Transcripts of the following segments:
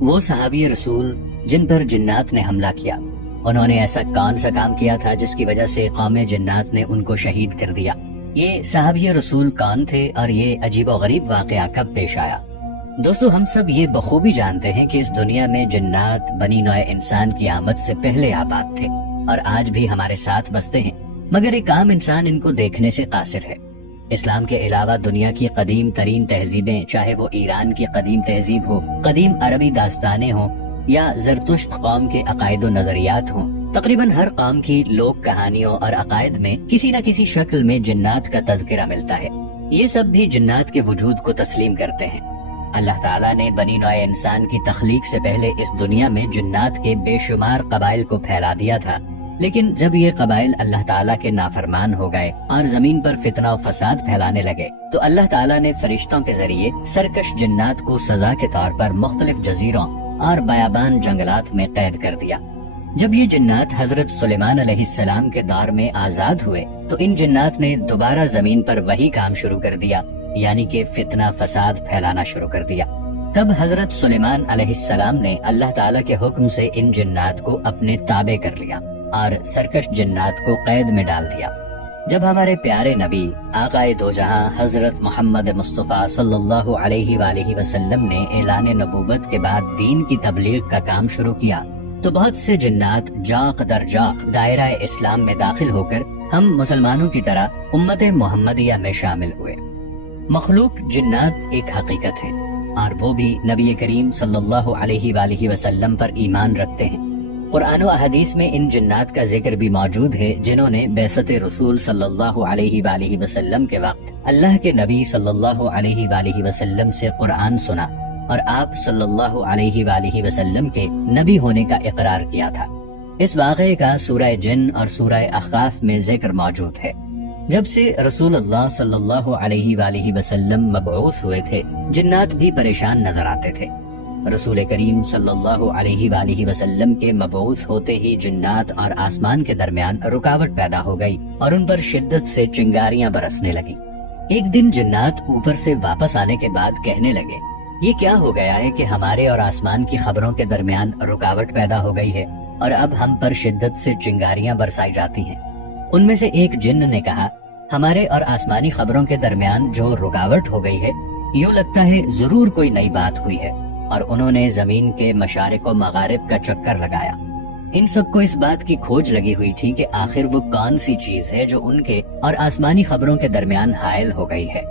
وہ صحابی رسول جن پر جنات نے حملہ کیا، انہوں نے ایسا کون سا کام کیا تھا جس کی وجہ سے قوم جنات نے ان کو شہید کر دیا؟ یہ صحابی رسول کون تھے اور یہ عجیب و غریب واقعہ کب پیش آیا؟ دوستو، ہم سب یہ بخوبی جانتے ہیں کہ اس دنیا میں جنات بنی نوع انسان کی آمد سے پہلے آباد تھے اور آج بھی ہمارے ساتھ بستے ہیں، مگر ایک عام انسان ان کو دیکھنے سے قاصر ہے۔ اسلام کے علاوہ دنیا کی قدیم ترین تہذیبیں، چاہے وہ ایران کی قدیم تہذیب ہو، قدیم عربی داستانیں ہوں یا زرتشت قوم کے عقائد و نظریات ہوں، تقریباً ہر قوم کی لوک کہانیوں اور عقائد میں کسی نہ کسی شکل میں جنات کا تذکرہ ملتا ہے۔ یہ سب بھی جنات کے وجود کو تسلیم کرتے ہیں۔ اللہ تعالیٰ نے بنی نوع انسان کی تخلیق سے پہلے اس دنیا میں جنات کے بے شمار قبائل کو پھیلا دیا تھا، لیکن جب یہ قبائل اللہ تعالیٰ کے نافرمان ہو گئے اور زمین پر فتنہ و فساد پھیلانے لگے تو اللہ تعالیٰ نے فرشتوں کے ذریعے سرکش جنات کو سزا کے طور پر مختلف جزیروں اور بیابان جنگلات میں قید کر دیا۔ جب یہ جنات حضرت سلیمان علیہ السلام کے دور میں آزاد ہوئے تو ان جنات نے دوبارہ زمین پر وہی کام شروع کر دیا، یعنی کہ فتنہ فساد پھیلانا شروع کر دیا۔ تب حضرت سلیمان علیہ السلام نے اللہ تعالیٰ کے حکم سے ان جنات کو اپنے تابع کر لیا اور سرکش جنات کو قید میں ڈال دیا۔ جب ہمارے پیارے نبی آقائے دو جہاں حضرت محمد مصطفیٰ صلی اللہ علیہ وآلہ وسلم نے اعلان نبوت کے بعد دین کی تبلیغ کا کام شروع کیا تو بہت سے جنات جاق در جاق دائرہ اسلام میں داخل ہو کر ہم مسلمانوں کی طرح امت محمدیہ میں شامل ہوئے۔ مخلوق جنات ایک حقیقت ہے اور وہ بھی نبی کریم صلی اللہ علیہ وآلہ وسلم پر ایمان رکھتے ہیں۔ قرآن و احادیث میں ان جنات کا ذکر بھی موجود ہے جنہوں نے بعثت رسول صلی اللہ علیہ وآلہ وسلم کے وقت اللہ کے نبی صلی اللہ علیہ وآلہ وسلم سے قرآن سنا اور آپ صلی اللہ علیہ وآلہ وسلم کے نبی ہونے کا اقرار کیا تھا۔ اس واقعے کا سورہ جن اور سورہ احقاف میں ذکر موجود ہے۔ جب سے رسول اللہ صلی اللہ علیہ وآلہ وسلم مبعوث ہوئے تھے، جنات بھی پریشان نظر آتے تھے۔ رسول کریم صلی اللہ علیہ وآلہ وسلم کے مبعوث ہوتے ہی جنات اور آسمان کے درمیان رکاوٹ پیدا ہو گئی اور ان پر شدت سے چنگاریاں برسنے لگی۔ ایک دن جنات اوپر سے واپس آنے کے بعد کہنے لگے، یہ کیا ہو گیا ہے کہ ہمارے اور آسمان کی خبروں کے درمیان رکاوٹ پیدا ہو گئی ہے اور اب ہم پر شدت سے چنگاریاں برسائی جاتی ہیں۔ ان میں سے ایک جن نے کہا، ہمارے اور آسمانی خبروں کے درمیان جو رکاوٹ ہو گئی ہے، یوں لگتا ہے ضرور کوئی نئی بات ہوئی ہے، اور انہوں نے زمین کے مشارق و مغارب کا چکر لگایا۔ ان سب کو اس بات کی کھوج لگی ہوئی تھی کہ آخر وہ کون سی چیز ہے جو ان کے اور آسمانی خبروں کے درمیان حائل ہو گئی ہے۔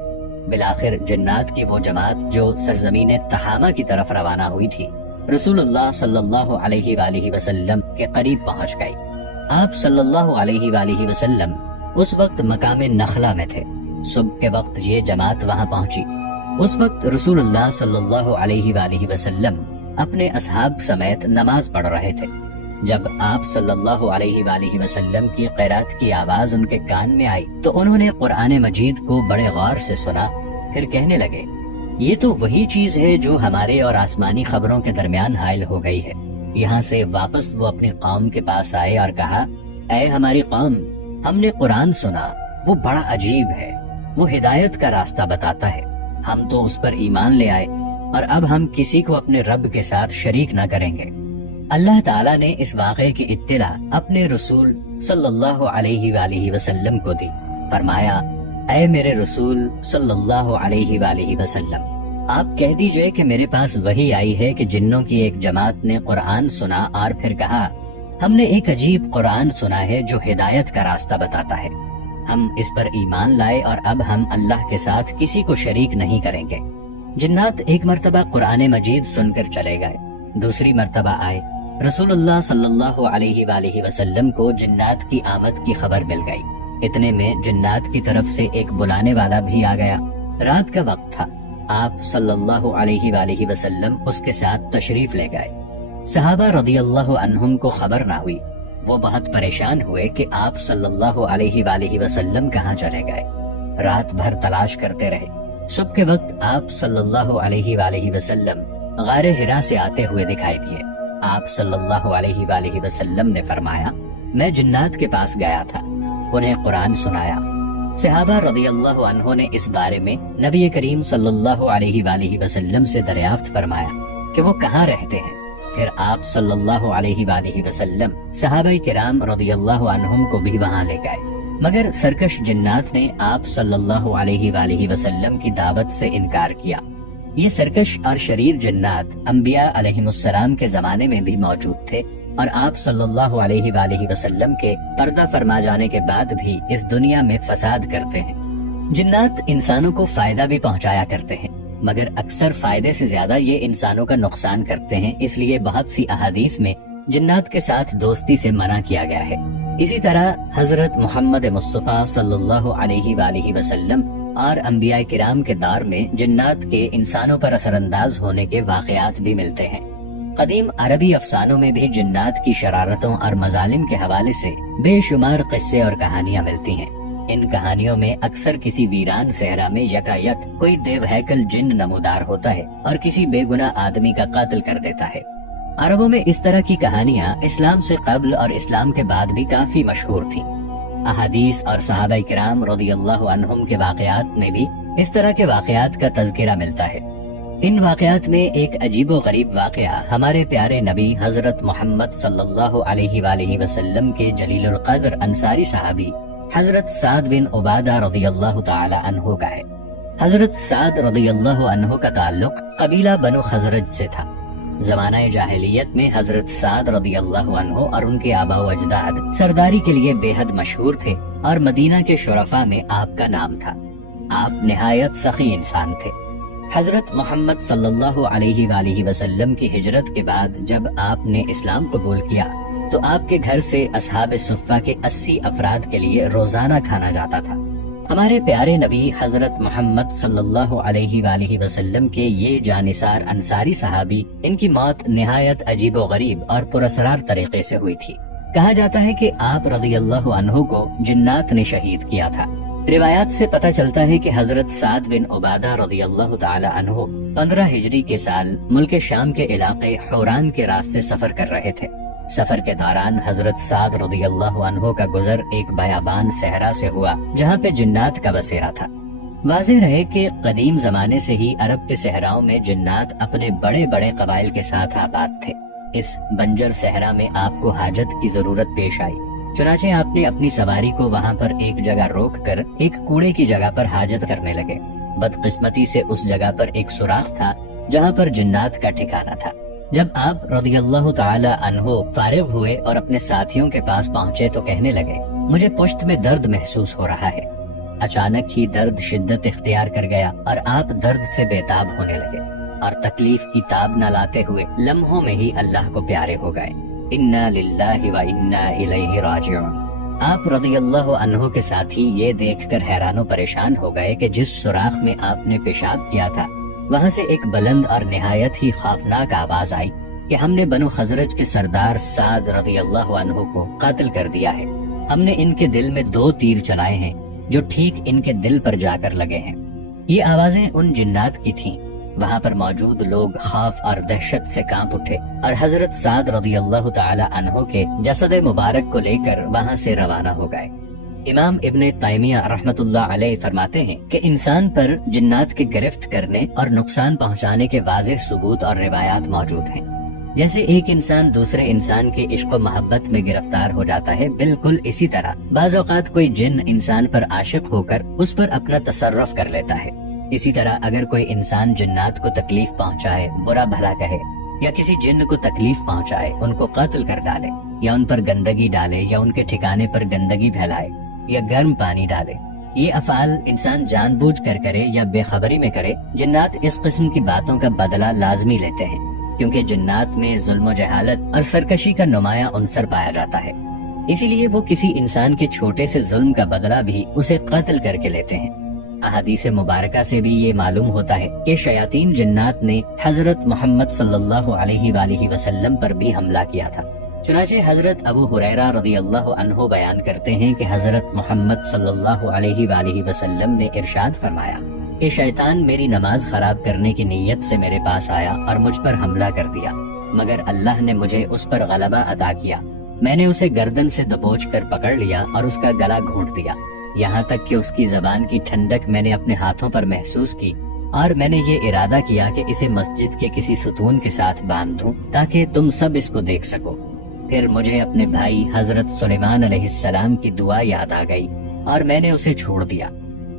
بالآخر جنات کی وہ جماعت جو سرزمین تہامہ کی طرف روانہ ہوئی تھی، رسول اللہ صلی اللہ علیہ وآلہ وسلم کے قریب پہنچ گئی۔ آپ صلی اللہ علیہ وآلہ وسلم اس وقت مقام نخلہ میں تھے۔ صبح کے وقت یہ جماعت وہاں پہنچی۔ اس وقت رسول اللہ صلی اللہ علیہ وآلہ وسلم اپنے اصحاب سمیت نماز پڑھ رہے تھے۔ جب آپ صلی اللہ علیہ وآلہ وسلم کی قرات کی آواز ان کے کان میں آئی تو انہوں نے قرآن مجید کو بڑے غور سے سنا، پھر کہنے لگے، یہ تو وہی چیز ہے جو ہمارے اور آسمانی خبروں کے درمیان حائل ہو گئی ہے۔ یہاں سے واپس وہ اپنی قوم کے پاس آئے اور کہا، اے ہماری قوم، ہم نے قرآن سنا، وہ بڑا عجیب ہے، وہ ہدایت کا راستہ بتاتا ہے، ہم تو اس پر ایمان لے آئے اور اب ہم کسی کو اپنے رب کے ساتھ شریک نہ کریں گے۔ اللہ تعالیٰ نے اس واقعے کی اطلاع اپنے رسول صلی اللہ علیہ وآلہ وسلم کو دی۔ فرمایا، اے میرے رسول صلی اللہ علیہ وآلہ وسلم، آپ کہہ دیجئے کہ میرے پاس وحی آئی ہے کہ جنوں کی ایک جماعت نے قرآن سنا اور پھر کہا، ہم نے ایک عجیب قرآن سنا ہے جو ہدایت کا راستہ بتاتا ہے، ہم اس پر ایمان لائے اور اب ہم اللہ کے ساتھ کسی کو شریک نہیں کریں گے۔ جنات ایک مرتبہ قرآن مجید سن کر چلے گئے، دوسری مرتبہ آئے۔ رسول اللہ صلی اللہ علیہ وآلہ وسلم کو جنات کی آمد کی خبر مل گئی۔ اتنے میں جنات کی طرف سے ایک بلانے والا بھی آ گیا۔ رات کا وقت تھا، آپ صلی اللہ علیہ وآلہ وسلم اس کے ساتھ تشریف لے گئے۔ صحابہ رضی اللہ عنہم کو خبر نہ ہوئی، وہ بہت پریشان ہوئے کہ آپ صلی اللہ علیہ وآلہ وسلم کہاں چلے گئے۔ رات بھر تلاش کرتے رہے۔ صبح کے وقت آپ صلی اللہ علیہ وآلہ وسلم غار حرا سے آتے ہوئے دکھائی دیے۔ آپ صلی اللہ علیہ وآلہ وسلم نے فرمایا، میں جنات کے پاس گیا تھا، انہیں قرآن سنایا۔ صحابہ رضی اللہ عنہ نے اس بارے میں نبی کریم صلی اللہ علیہ وآلہ وسلم سے دریافت فرمایا کہ وہ کہاں رہتے ہیں۔ پھر آپ صلی اللہ علیہ وآلہ وسلم صحابہ کرام رضی اللہ عنہم کو بھی وہاں لے گئے، مگر سرکش جنات نے آپ صلی اللہ علیہ وآلہ وسلم کی دعوت سے انکار کیا۔ یہ سرکش اور شریر جنات انبیاء علیہم السلام کے زمانے میں بھی موجود تھے، اور آپ صلی اللہ علیہ وآلہ وسلم کے پردہ فرما جانے کے بعد بھی اس دنیا میں فساد کرتے ہیں۔ جنات انسانوں کو فائدہ بھی پہنچایا کرتے ہیں، مگر اکثر فائدے سے زیادہ یہ انسانوں کا نقصان کرتے ہیں، اس لیے بہت سی احادیث میں جنات کے ساتھ دوستی سے منع کیا گیا ہے۔ اسی طرح حضرت محمد مصطفیٰ صلی اللہ علیہ وآلہ وسلم اور انبیاء کرام کے دور میں جنات کے انسانوں پر اثر انداز ہونے کے واقعات بھی ملتے ہیں۔ قدیم عربی افسانوں میں بھی جنات کی شرارتوں اور مظالم کے حوالے سے بے شمار قصے اور کہانیاں ملتی ہیں۔ ان کہانیوں میں اکثر کسی ویران صحرا میں یکایک کوئی دیو ہیکل جن نمودار ہوتا ہے اور کسی بے گناہ آدمی کا قتل کر دیتا ہے۔ عربوں میں اس طرح کی کہانیاں اسلام سے قبل اور اسلام کے بعد بھی کافی مشہور تھیں۔ احادیث اور صحابہ کرام رضی اللہ عنہم کے واقعات میں بھی اس طرح کے واقعات کا تذکرہ ملتا ہے۔ ان واقعات میں ایک عجیب و غریب واقعہ ہمارے پیارے نبی حضرت محمد صلی اللہ علیہ وآلہ وسلم کے جلیل القدر انصاری صحابی حضرت سعد بن عبادہ رضی اللہ تعالی عنہ کا ہے۔ حضرت سعد رضی اللہ عنہ کا تعلق قبیلہ بنو خزرج سے تھا۔ زمانہ جاہلیت میں حضرت سعد رضی اللہ عنہ اور ان کے آباء و اجداد سرداری کے لیے بے حد مشہور تھے، اور مدینہ کے شرفاء میں آپ کا نام تھا۔ آپ نہایت سخی انسان تھے۔ حضرت محمد صلی اللہ علیہ وآلہ وسلم کی ہجرت کے بعد جب آپ نے اسلام قبول کیا تو آپ کے گھر سے اصحاب صفہ کے 80 افراد کے لیے روزانہ کھانا جاتا تھا۔ ہمارے پیارے نبی حضرت محمد صلی اللہ علیہ وآلہ وسلم کے یہ جانثار انصاری صحابی، ان کی موت نہایت عجیب و غریب اور پراسرار طریقے سے ہوئی تھی۔ کہا جاتا ہے کہ آپ رضی اللہ عنہ کو جنات نے شہید کیا تھا۔ روایات سے پتہ چلتا ہے کہ حضرت سعد بن عبادہ رضی اللہ تعالی عنہ 15 ہجری کے سال ملک شام کے علاقے حوران کے راستے سفر کر رہے تھے۔ سفر کے دوران حضرت سعد رضی اللہ عنہ کا گزر ایک بیابان صحرا سے ہوا جہاں پہ جنات کا بسیرا تھا۔ واضح رہے کہ قدیم زمانے سے ہی عرب کے صحراؤں میں جنات اپنے بڑے بڑے قبائل کے ساتھ آباد تھے۔ اس بنجر صحرا میں آپ کو حاجت کی ضرورت پیش آئی، چنانچہ آپ نے اپنی سواری کو وہاں پر ایک جگہ روک کر ایک کوڑے کی جگہ پر حاجت کرنے لگے۔ بدقسمتی سے اس جگہ پر ایک سوراخ تھا جہاں پر جنات کا ٹھکانہ تھا۔ جب آپ رضی اللہ تعالی عنہ فارغ ہوئے اور اپنے ساتھیوں کے پاس پہنچے تو کہنے لگے، مجھے پشت میں درد محسوس ہو رہا ہے۔ اچانک ہی درد شدت اختیار کر گیا اور آپ درد سے بےتاب ہونے لگے، اور تکلیف کی تاب نہ لاتے ہوئے لمحوں میں ہی اللہ کو پیارے ہو گئے۔ انا للہ و انا الیہ راجعون۔ آپ رضی اللہ عنہ کے ساتھی یہ دیکھ کر حیران و پریشان ہو گئے کہ جس سوراخ میں آپ نے پیشاب کیا تھا وہاں سے ایک بلند اور نہایت ہی خوفناک آواز آئی کہ ہم نے بنو خزرج کے سردار سعد رضی اللہ عنہ کو قتل کر دیا ہے۔ ہم نے ان کے دل میں 2 تیر چلائے ہیں جو ٹھیک ان کے دل پر جا کر لگے ہیں۔ یہ آوازیں ان جنات کی تھیں۔ وہاں پر موجود لوگ خوف اور دہشت سے کانپ اٹھے اور حضرت سعد رضی اللہ تعالی عنہ کے جسد مبارک کو لے کر وہاں سے روانہ ہو گئے۔ امام ابن تیمیہ رحمت اللہ علیہ فرماتے ہیں کہ انسان پر جنات کے گرفت کرنے اور نقصان پہنچانے کے واضح ثبوت اور روایات موجود ہیں۔ جیسے ایک انسان دوسرے انسان کے عشق و محبت میں گرفتار ہو جاتا ہے، بالکل اسی طرح بعض اوقات کوئی جن انسان پر عاشق ہو کر اس پر اپنا تصرف کر لیتا ہے۔ اسی طرح اگر کوئی انسان جنات کو تکلیف پہنچائے، برا بھلا کہے، یا کسی جن کو تکلیف پہنچائے، ان کو قتل کر ڈالے، یا ان پر گندگی ڈالے، یا ان کے ٹھکانے پر گندگی پھیلائے، یا گرم پانی ڈالے، یہ افعال انسان جان بوجھ کر کرے یا بے خبری میں کرے، جنات اس قسم کی باتوں کا بدلہ لازمی لیتے ہیں، کیونکہ جنات میں ظلم و جہالت اور سرکشی کا نمایاں عنصر پایا جاتا ہے۔ اسی لیے وہ کسی انسان کے چھوٹے سے ظلم کا بدلہ بھی اسے قتل کر کے لیتے ہیں۔ احادیث مبارکہ سے بھی یہ معلوم ہوتا ہے کہ شیاطین جنات نے حضرت محمد صلی اللہ علیہ وآلہ وسلم پر بھی حملہ کیا تھا۔ چنانچہ حضرت ابو ہریرہ رضی اللہ عنہ بیان کرتے ہیں کہ حضرت محمد صلی اللہ علیہ وآلہ وسلم نے ارشاد فرمایا کہ شیطان میری نماز خراب کرنے کی نیت سے میرے پاس آیا اور مجھ پر حملہ کر دیا، مگر اللہ نے مجھے اس پر غلبہ عطا کیا۔ میں نے اسے گردن سے دبوچ کر پکڑ لیا اور اس کا گلا گھونٹ دیا، یہاں تک کہ اس کی زبان کی ٹھنڈک میں نے اپنے ہاتھوں پر محسوس کی، اور میں نے یہ ارادہ کیا کہ اسے مسجد کے کسی ستون کے ساتھ باندھ دوں تاکہ تم سب اس کو دیکھ سکو۔ پھر مجھے اپنے بھائی حضرت سلیمان علیہ السلام کی دعا یاد آ گئی اور میں نے اسے چھوڑ دیا۔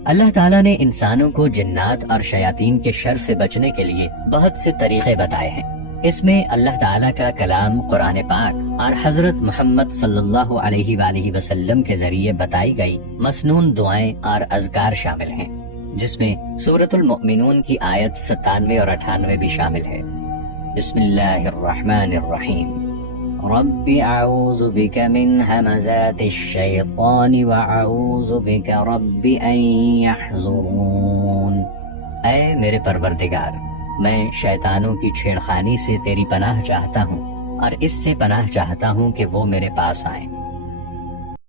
اللہ تعالیٰ نے انسانوں کو جنات اور شیاطین کے شر سے بچنے کے لیے بہت سے طریقے بتائے ہیں۔ اس میں اللہ تعالیٰ کا کلام قرآن پاک اور حضرت محمد صلی اللہ علیہ وآلہ وسلم کے ذریعے بتائی گئی مسنون دعائیں اور اذکار شامل ہیں، جس میں سورۃ المؤمنون کی آیت 97 اور 98 بھی شامل ہے۔ بسم اللہ الرحمن الرحیم۔ رب اعوذ بک من ہمزات الشیطان واعوذ بک رب ان یحضرون۔ اے میرے پروردگار، میں شیطانوں کی چھیڑخانی سے تیری پناہ چاہتا ہوں اور اس سے پناہ چاہتا ہوں کہ وہ میرے پاس آئیں۔